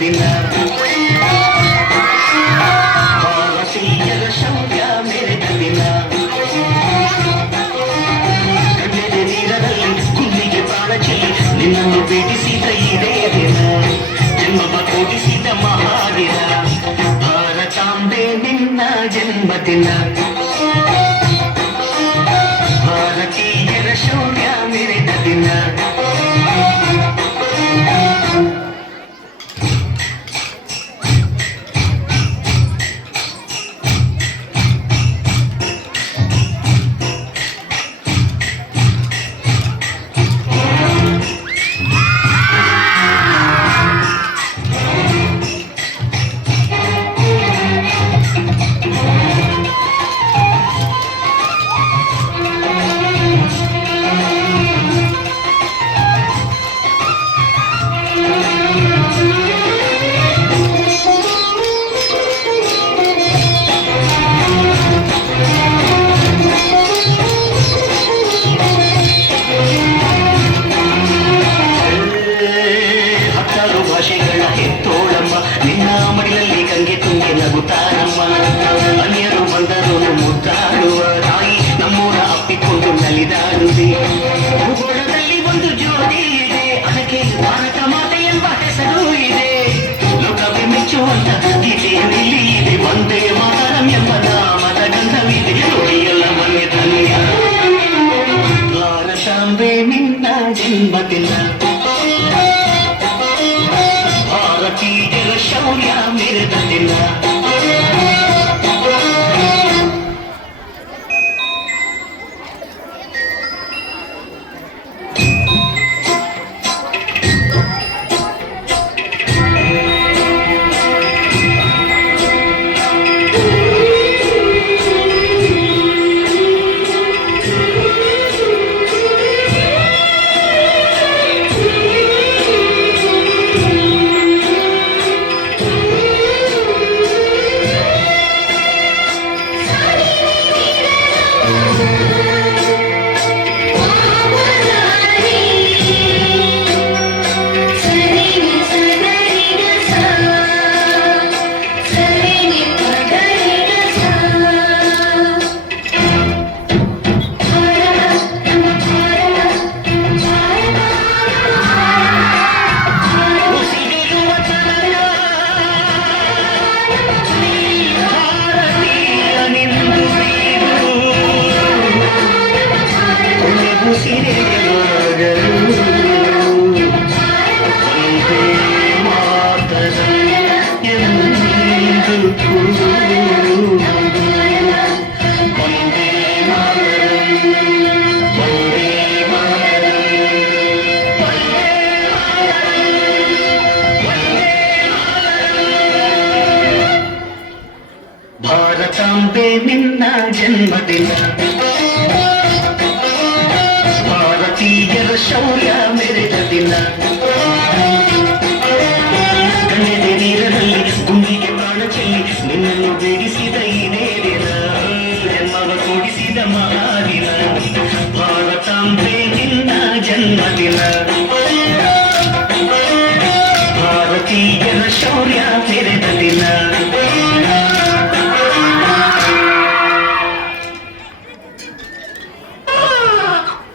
ದಿನ ಭಾರತೀಯರ ಶೌರ್ಯ ಮೆರೆದ ದಿನ ಕಣ್ಣೆದೆ ನೀರಲ್ಲಿ ಗುಂಡಿಗೆ ಬಾಣ ಚೆಲ್ಲಿ ನಿನ್ನನ್ನು ಭೇಟಿಸಿದ ಇದೇ ದಿನ ಜನ್ಮವ ಕೂಡಿಸಿದ ಮಹಾದಿನ ಭಾರತಾಂಬೆ ನಿನ್ನ ಜನ್ಮದಿನ ಭಾರತೀಯರ ಶೌರ್ಯ ಮೆರೆದ ದಿನ ನಿನ್ನ ಮಡಿಲಲ್ಲಿ ಗಂಗೆ ತುಂಬಿ ನಗುತ್ತಾರಮ್ಮ ಅನ್ಯರು ಬಂದರು ಮುದ್ದಾಡುವ ತಾಯಿ ನಮ್ಮೂರ ಅಪ್ಪಿಕೊಂಡು ನಲಿದಾಡುವೆ ಭೂಗೋಳದಲ್ಲಿ ಒಂದು ಜ್ಯೋತಿ ಇದೆ ಅದಕ್ಕೆ ಭಾರತ ಮಾತೆ ಎಂಬ ಹೆಸರು ಇದೆ ಲೋಕವೇ ಮೆಚ್ಚುವಂತ ಗೀತೆಯಲ್ಲಿ ಇದೆ ಒಂದೇ ಮಾತರಂ ಎಂಬ ನಾಮದ ಗಂಧವಿದೆ ನೋಡಿಯಲ್ಲ ಮನೆ ಧನ್ಯ ಭಾರತಾಂಬೆ ನಿನ್ನ ಜನ್ಮದಿನ ಭಾರತೀಯರ ಶೌರ್ಯ ಮೆರೆದ ದಿನ ಭಾರತಾಂಬೆ ನಿನ್ನ ಜನ್ಮದಿನ ಭಾರತೀಯರ ಶೌರ್ಯ ಮೆರೆದ ದಿನ